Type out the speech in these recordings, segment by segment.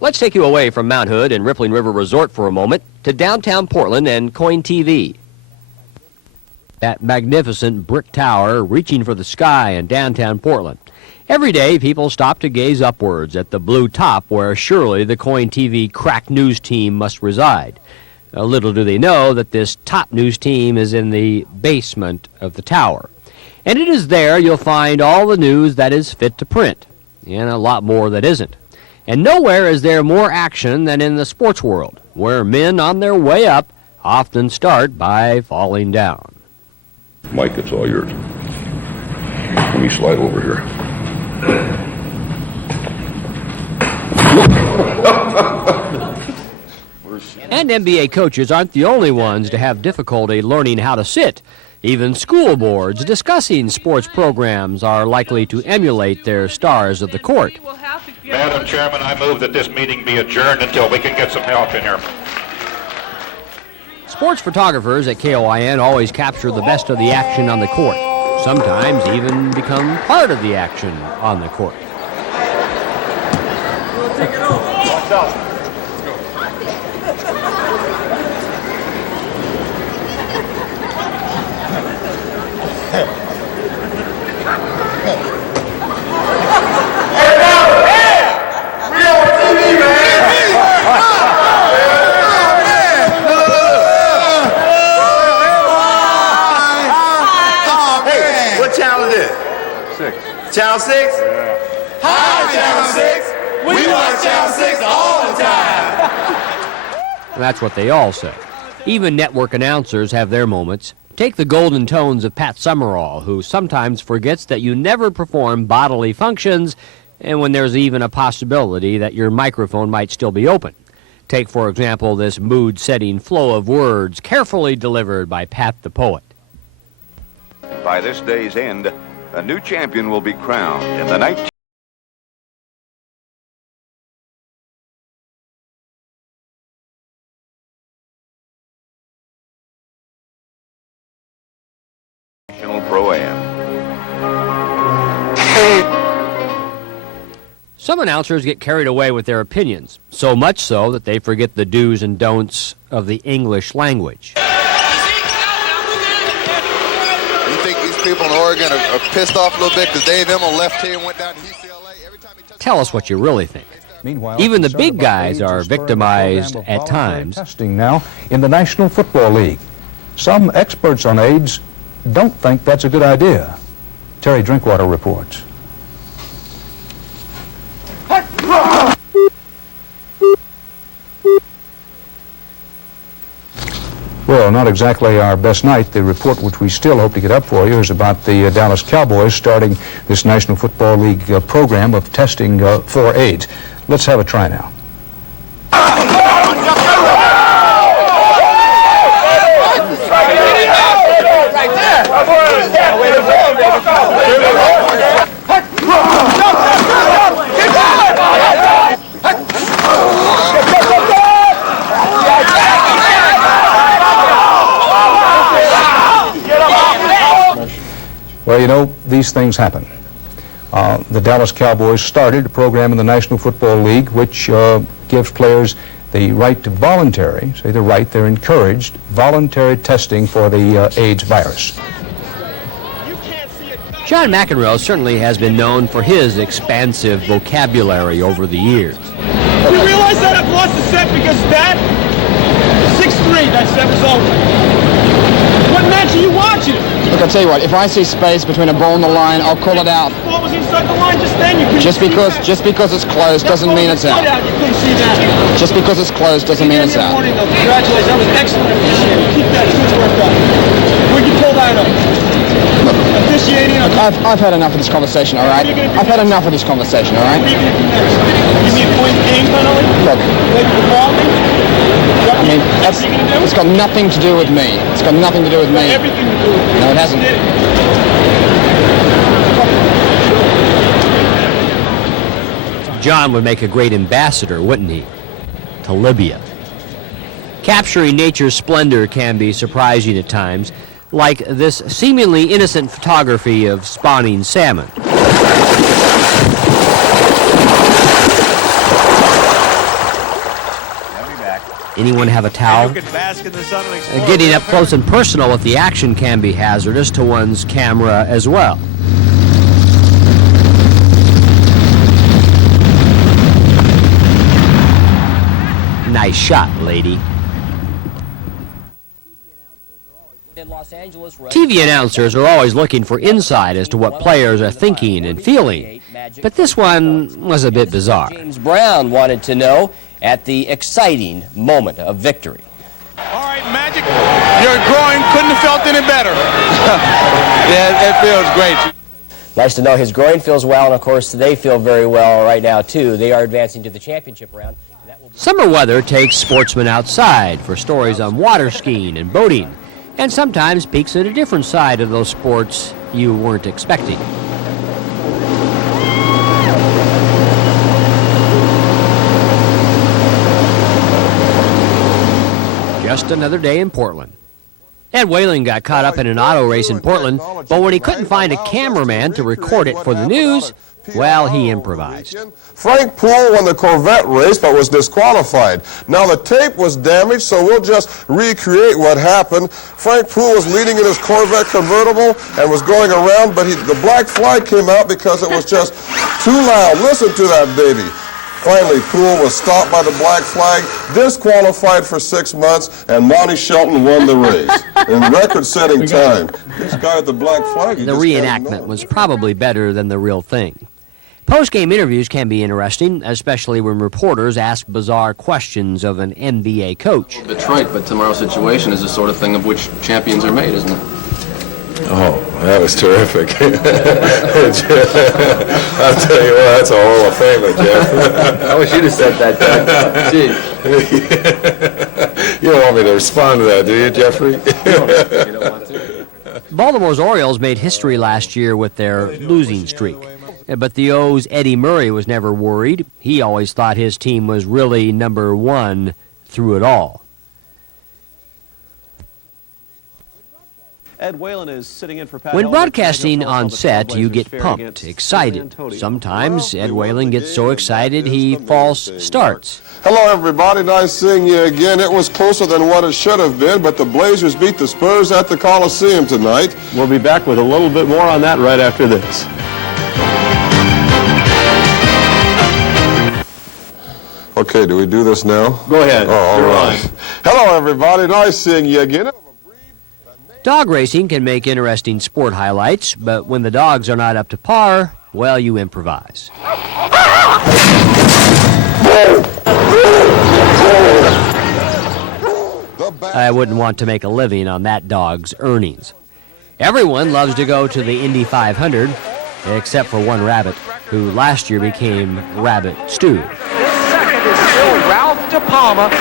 Let's take you away from Mount Hood and Rippling River Resort for a moment to downtown Portland and KOIN TV. That magnificent brick tower reaching for the sky in downtown Portland. Every day, people stop to gaze upwards at the blue top where surely the KOIN TV crack news team must reside. Little do they know that this top news team is in the basement of the tower. And it is there you'll find all the news that is fit to print, and a lot more that isn't. And nowhere is there more action than in the sports world, where men on their way up often start by falling down. Mike, it's all yours. Let me slide over here. And NBA coaches aren't the only ones to have difficulty learning how to sit. Even school boards discussing sports programs are likely to emulate their stars of the court. Madam Chairman, I move that this meeting be adjourned until we can get some help in here. Sports photographers at KOIN always capture the best of the action on the court, sometimes even become part of the action on the court. We'll take it over. Watch out. Channel 6? Yeah. Hi, Channel 6. We watch Channel 6 all the time. That's what they all say. Even network announcers have their moments. Take the golden tones of Pat Summerall, who sometimes forgets that you never perform bodily functions, and when there's even a possibility that your microphone might still be open. Take, for example, this mood-setting flow of words carefully delivered by Pat the Poet. By this day's end, a new champion will be crowned in the 19th. National Pro-Am. Some announcers get carried away with their opinions, so much so that they forget the do's and don'ts of the English language. People in Oregon are pissed off a little bit because Dave Emmel left here and went down to UCLA. Tell us what you really think. Meanwhile, even the big guys are victimized at times. Testing now in the National Football League. Some experts on AIDS don't think that's a good idea. Terry Drinkwater reports. Well, not exactly our best night. The report, which we still hope to get up for you, is about the Dallas Cowboys starting this National Football League program of testing for AIDS. Let's have a try now. Well, you know, these things happen. The Dallas Cowboys started a program in the National Football League which gives players the right to voluntary, say the right, they're encouraged, voluntary testing for the AIDS virus. John McEnroe certainly has been known for his expansive vocabulary over the years. You realize that I've lost the set because that 6-3, that set was over. What match are you watching? Look, I'll tell you what, if I see space between a ball and the line, I'll call it out. The ball was inside the line just then. You couldn't just because it's closed doesn't mean it's out. You couldn't see that. Just because it's closed doesn't mean it's out. Congratulations, that was excellent officiating. Keep that good work up. Where'd you pull that up? Look, officiating. I've had enough of this conversation, all right? I've had enough of this conversation, all right? You mean point game penalty? Look. Like the ball? I mean, it's got nothing to do with me. It's got nothing to do with me. Everything to do with me. No, it hasn't. John would make a great ambassador, wouldn't he? To Libya. Capturing nature's splendor can be surprising at times, like this seemingly innocent photography of spawning salmon. Anyone have a towel? You can bask in the sun and explore. Getting up close and personal with the action can be hazardous to one's camera as well. Nice shot, lady. TV announcers are always looking for insight as to what players are thinking and feeling, but this one was a bit bizarre. James Brown wanted to know at the exciting moment of victory. All right, Magic, your groin couldn't have felt any better. Yeah, it feels great. Nice to know his groin feels well, and of course they feel very well right now too. They are advancing to the championship round. Summer weather takes sportsmen outside for stories on water skiing and boating, and sometimes peeks at a different side of those sports you weren't expecting. Just another day in Portland. Ed Whalen got caught up in an auto race in Portland, but when he couldn't find a cameraman to record it for the news, well, he improvised. Frank Poole won the Corvette race but was disqualified. Now the tape was damaged, so we'll just recreate what happened. Frank Poole was leading in his Corvette convertible and was going around, but the black flag came out because it was just too loud. Listen to that baby. Finally, Poole was stopped by the black flag, disqualified for 6 months, and Monty Shelton won the race in record-setting time. This guy at the black flag, the reenactment was probably better than the real thing. Post-game interviews can be interesting, especially when reporters ask bizarre questions of an NBA coach. Detroit, but tomorrow's situation is the sort of thing of which champions are made, isn't it? Oh, that was terrific. I'll tell you what, that's a Hall of Famer, Jeff. I wish you'd have said that, Doug. Gee. You don't want me to respond to that, do you, Jeffrey? You don't want to. Baltimore's Orioles made history last year with their losing streak. But the O's' Eddie Murray was never worried. He always thought his team was really number one through it all. Ed Whalen is sitting in for Pat When broadcasting on set, you get pumped, excited. Sometimes Ed Whalen gets so excited he false starts. Hello, everybody. Nice seeing you again. It was closer than what it should have been, but the Blazers beat the Spurs at the Coliseum tonight. We'll be back with a little bit more on that right after this. Okay, do we do this now? Go ahead. Oh, all right. Hello, everybody. Nice seeing you again. Dog racing can make interesting sport highlights, but when the dogs are not up to par, well, you improvise. I wouldn't want to make a living on that dog's earnings. Everyone loves to go to the Indy 500, except for one rabbit, who last year became Rabbit Stew. Ralph De Palma. This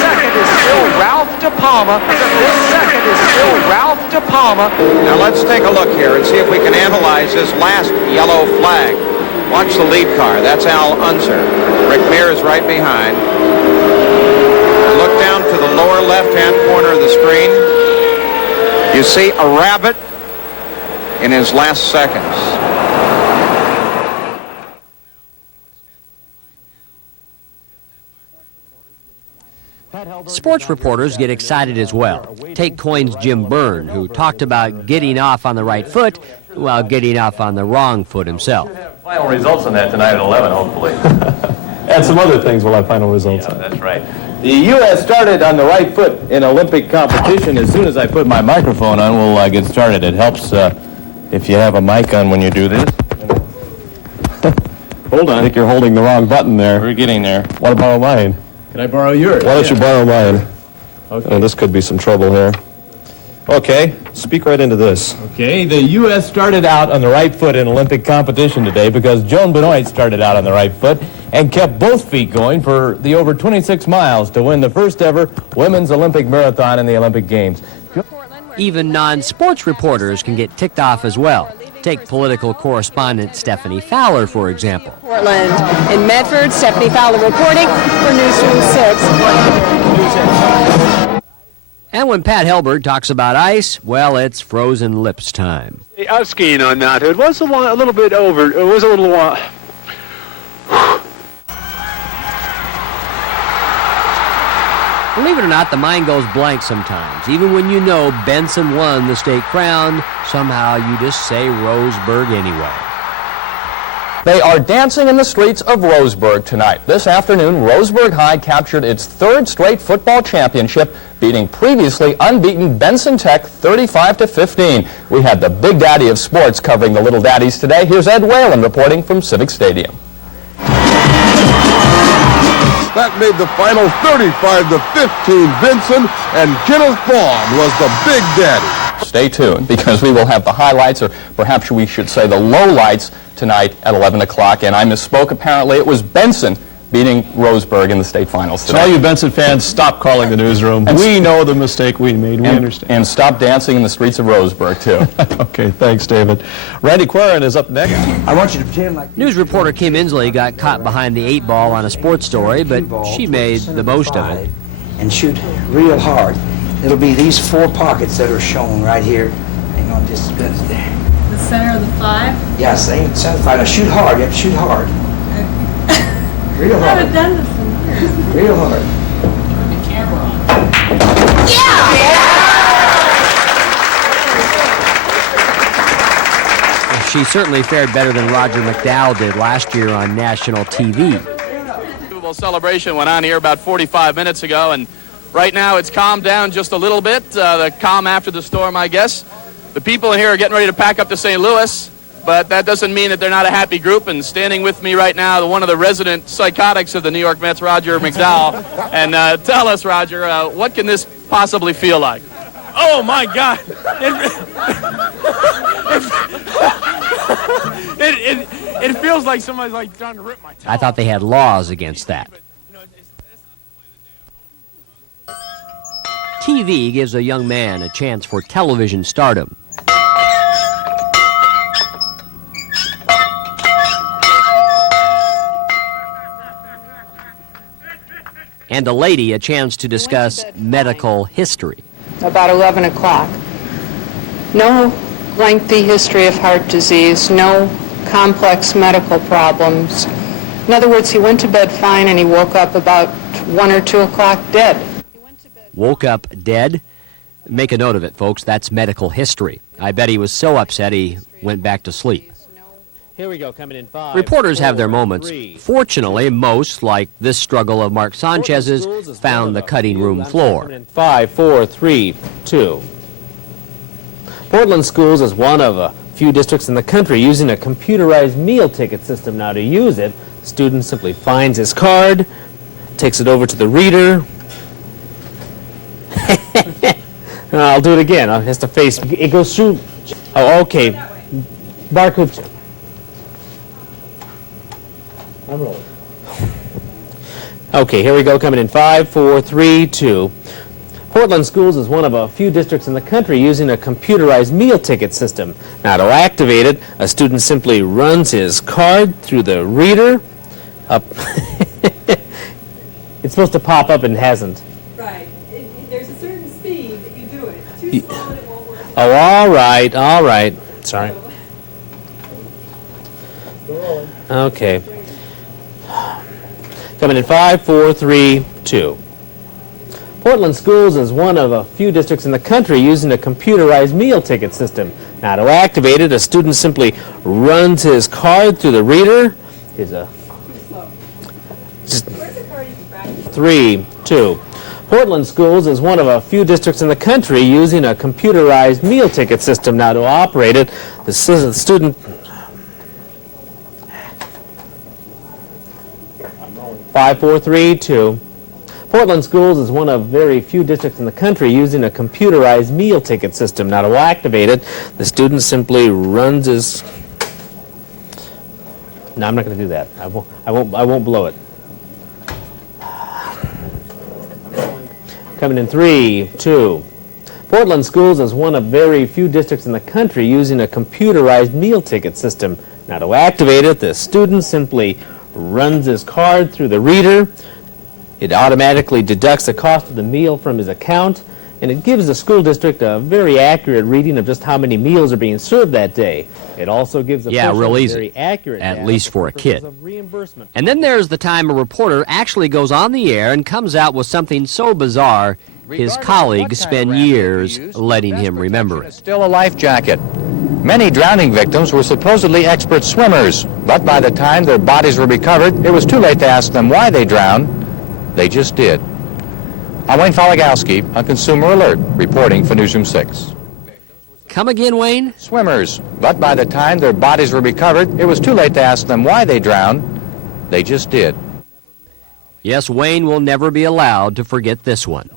second is still Ralph De Palma. This second is still Ralph De Palma. Now let's take a look here and see if we can analyze this last yellow flag. Watch the lead car. That's Al Unser. Rick Meir is right behind. Look down to the lower left-hand corner of the screen. You see a rabbit in his last seconds. Sports reporters get excited as well. Take KOIN's Jim Byrne, who talked about getting off on the right foot while getting off on the wrong foot himself. Final results on that tonight at 11, hopefully. And some other things we'll have final results on. That's right. The U.S. started on the right foot in Olympic competition. As soon as I put my microphone on, we'll get started. It helps if you have a mic on when you do this. Hold on. I think you're holding the wrong button there. We're getting there. Want to borrow mine? Can I borrow yours? Why don't you borrow mine? Okay. Oh, this could be some trouble here. Okay, speak right into this. Okay, the U.S. started out on the right foot in Olympic competition today because Joan Benoit started out on the right foot and kept both feet going for the over 26 miles to win the first ever women's Olympic marathon in the Olympic Games. Even non-sports reporters can get ticked off as well. Take political correspondent Stephanie Fowler, for example. Portland. In Medford, Stephanie Fowler reporting for Newsroom 6. And when Pat Helberg talks about ice, well, it's frozen lips time. I was skiing on that. It was a little bit over. It was a little Believe it or not, the mind goes blank sometimes. Even when you know Benson won the state crown, somehow you just say Roseburg anyway. They are dancing in the streets of Roseburg tonight. This afternoon, Roseburg High captured its third straight football championship, beating previously unbeaten Benson Tech 35-15. We had the big daddy of sports covering the little daddies today. Here's Ed Whalen reporting from Civic Stadium. That made the final 35-15 Benson, and Kenneth Vaughn was the big daddy. Stay tuned, because we will have the highlights, or perhaps we should say the lowlights, tonight at 11 o'clock. And I misspoke. Apparently it was Benson beating Roseburg in the state finals today. So all you Benson fans, stop calling the newsroom. We know the mistake we made. We understand. And stop dancing in the streets of Roseburg, too. Okay, thanks, David. Randy Querin is up next. I want you to pretend like... News reporter Kim Inslee got caught behind the 8 ball on a sports story, but she made the most of it. And shoot real hard. It'll be these 4 pockets that are shown right here. Hang on just a minute there. The center of the 5? Yeah, same center of the 5. Now shoot hard. You have to shoot hard. Real hard. I haven't done this in years. Real hard. Turn the camera on. Well, she certainly fared better than Roger McDowell did last year on national TV. Super Bowl celebration went on here about 45 minutes ago, and right now it's calmed down just a little bit. The calm after the storm, I guess. The people in here are getting ready to pack up to St. Louis. But that doesn't mean that they're not a happy group. And standing with me right now, one of the resident psychotics of the New York Mets, Roger McDowell. And tell us, Roger, what can this possibly feel like? Oh, my God. It feels like somebody's like trying to rip my toe. I thought they had laws against that. TV gives a young man a chance for television stardom. And a lady a chance to discuss medical history. About 11 o'clock. No lengthy history of heart disease, no complex medical problems. In other words, he went to bed fine and he woke up about 1 or 2 o'clock dead. Woke up dead? Make a note of it, folks. That's medical history. I bet he was so upset he went back to sleep. Here we go, coming in 5. Reporters have their moments. Fortunately, most, like this struggle of Mark Sanchez's, found the cutting room floor. 5, 4, 3, 2. Portland Schools is one of a few districts in the country using a computerized meal ticket system. Now, to use it, the student simply finds his card, takes it over to the reader. I'll do it again. It has to face. It goes through. Oh, okay. Barcode. I'm rolling. Okay, here we go, coming in 5, 4, 3, 2. Portland Schools is one of a few districts in the country using a computerized meal ticket system. Now, to activate it, a student simply runs his card through the reader. Up. It's supposed to pop up and hasn't. Right. There's a certain speed that you do it. Too slow and it won't work. Oh, all right, all right. Sorry. Okay. Coming in 5, 4, 3, 2. Portland Schools is one of a few districts in the country using a computerized meal ticket system. Now, to activate it, a student simply runs his card through the reader. Here's a... Just 3, 2. Portland Schools is one of a few districts in the country using a computerized meal ticket system. Now, to operate it, the student... 5, 4, 3, 2. Portland Schools is one of very few districts in the country using a computerized meal ticket system. Now, to activate it, the student simply runs his... No, I'm not going to do that. I won't blow it. Coming in 3, 2. Portland Schools is one of very few districts in the country using a computerized meal ticket system. Now, to activate it, the student simply runs his card through the reader. It automatically deducts the cost of the meal from his account. and it gives the school district a very accurate reading of just how many meals are being served that day. It also gives the real easy, very accurate at data least for a kid. of reimbursement. And then there's the time a reporter actually goes on the air and comes out with something so bizarre his colleagues spend years letting him remember it. Still a life jacket. Many drowning victims were supposedly expert swimmers, but by the time their bodies were recovered, it was too late to ask them why they drowned. They just did. I'm Wayne Falagowski on Consumer Alert, reporting for Newsroom 6. Come again, Wayne? Swimmers, but by the time their bodies were recovered, it was too late to ask them why they drowned. They just did. Yes, Wayne will never be allowed to forget this one.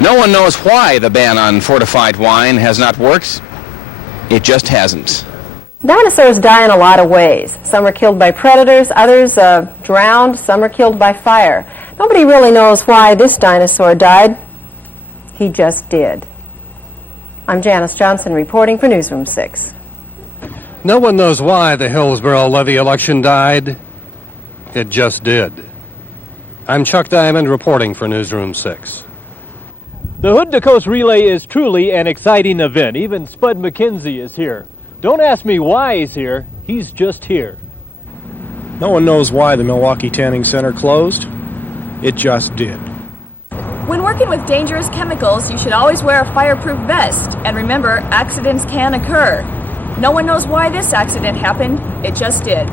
No one knows why the ban on fortified wine has not worked. It just hasn't. Dinosaurs die in a lot of ways. Some are killed by predators, others drowned, some are killed by fire. Nobody really knows why this dinosaur died. He just did. I'm Janice Johnson reporting for Newsroom 6. No one knows why the Hillsborough levy election died. It just did. I'm Chuck Diamond reporting for Newsroom 6. The Hood to Coast Relay is truly an exciting event. Even Spud McKenzie is here. Don't ask me why he's here. He's just here. No one knows why the Milwaukee Tanning Center closed. It just did. When working with dangerous chemicals, you should always wear a fireproof vest. And remember, accidents can occur. No one knows why this accident happened. It just did.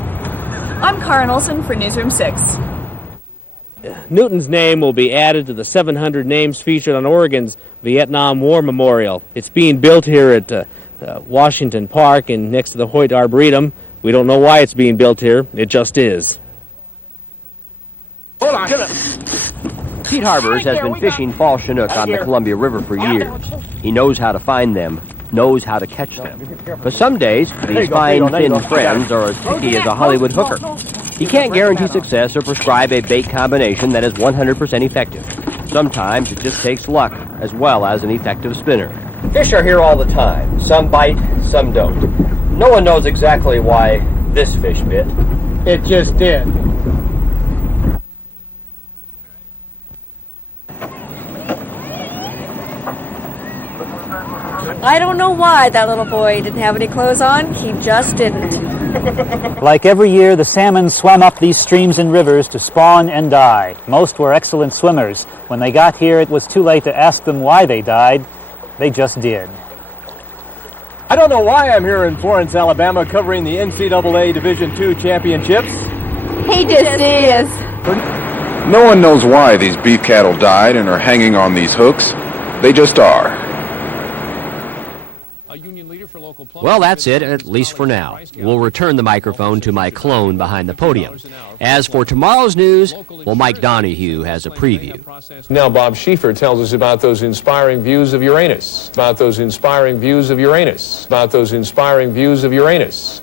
I'm Karen Olson for Newsroom 6. Newton's name will be added to the 700 names featured on Oregon's Vietnam War Memorial. It's being built here at Washington Park and next to the Hoyt Arboretum. We don't know why it's being built here. It just is. Hold on. Pete Harbers has been fishing fall Chinook on the Columbia River for years. He knows how to find them, knows how to catch them. But some days, these fine, thin friends are as picky as a Hollywood hooker. He can't guarantee success or prescribe a bait combination that is 100% effective. Sometimes it just takes luck as well as an effective spinner. Fish are here all the time. Some bite, some don't. No one knows exactly why this fish bit. It just did. I don't know why that little boy didn't have any clothes on. He just didn't. Like every year, the salmon swam up these streams and rivers to spawn and die. Most were excellent swimmers. When they got here, it was too late to ask them why they died. They just did. I don't know why I'm here in Florence, Alabama, covering the NCAA Division II championships. He just is. No one knows why these beef cattle died and are hanging on these hooks. They just are. Well, that's it, at least for now. We'll return the microphone to my clone behind the podium. As for tomorrow's news, well, Mike Donahue has a preview. Now Bob Schieffer tells us about those inspiring views of Uranus, about those inspiring views of Uranus, about those inspiring views of Uranus.